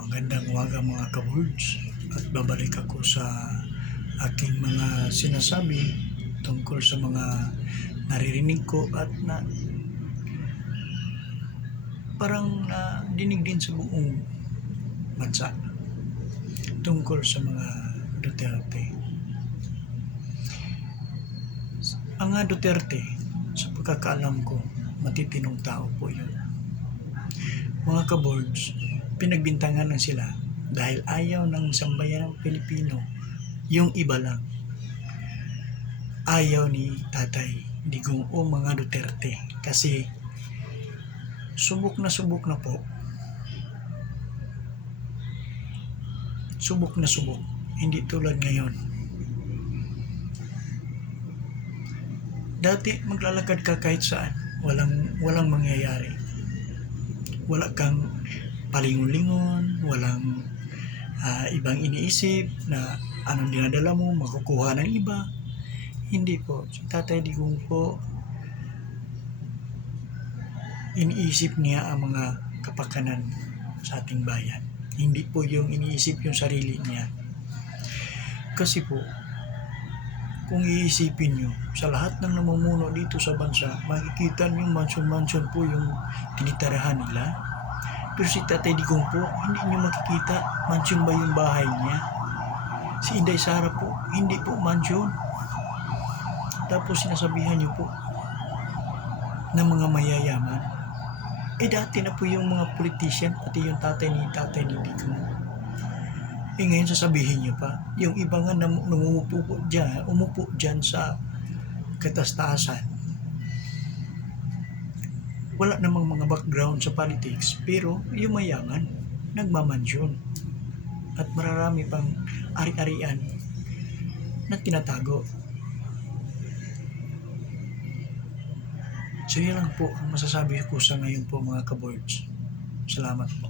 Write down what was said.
Magandang umaga mga ka-words, at babalik ako sa aking mga sinasabi tungkol sa mga naririnig ko at parang dinig din sa buong bansa tungkol sa mga Duterte. Ang Duterte, sa pagkakaalam ko, matitinong tao po yun. Mga ka-boards, pinagbintangan lang sila dahil ayaw ng sambayan ng Pilipino yung iba lang. Ayaw ni Tatay Digong o mga Duterte kasi subok na po. Subok na subok, hindi tulad ngayon. Dati maglalakad ka kahit saan, walang mangyayari. Wala kang palingon-lingon, walang ibang iniisip na anong dinadala mo, makukuha ng iba. Hindi po. Si Tatay Digong po, iniisip niya ang mga kapakanan sa ating bayan. Hindi po yung iniisip yung sarili niya. Kasi po, kung iisipin nyo, sa lahat ng namumuno dito sa bansa, makikita nyo mansion po yung tinitirahan nila. Pero si Tatay Digong po, hindi nyo makikita mansion ba yung bahay niya. Si Inday Sara po, hindi po mansion. Tapos sinasabihan nyo po ng mga mayayaman. Dati na po yung mga politician, pati yung Tatay ni Digong. Ngayon sasabihin nyo pa, yung iba nga umupo dyan sa katastasan. Wala namang mga background sa politics, pero yung mayaman, nagmamansyon. At mararami pang ari-arian na tinatago. So yun lang po ang masasabi ko sa ngayon po mga ka-boards. Salamat po.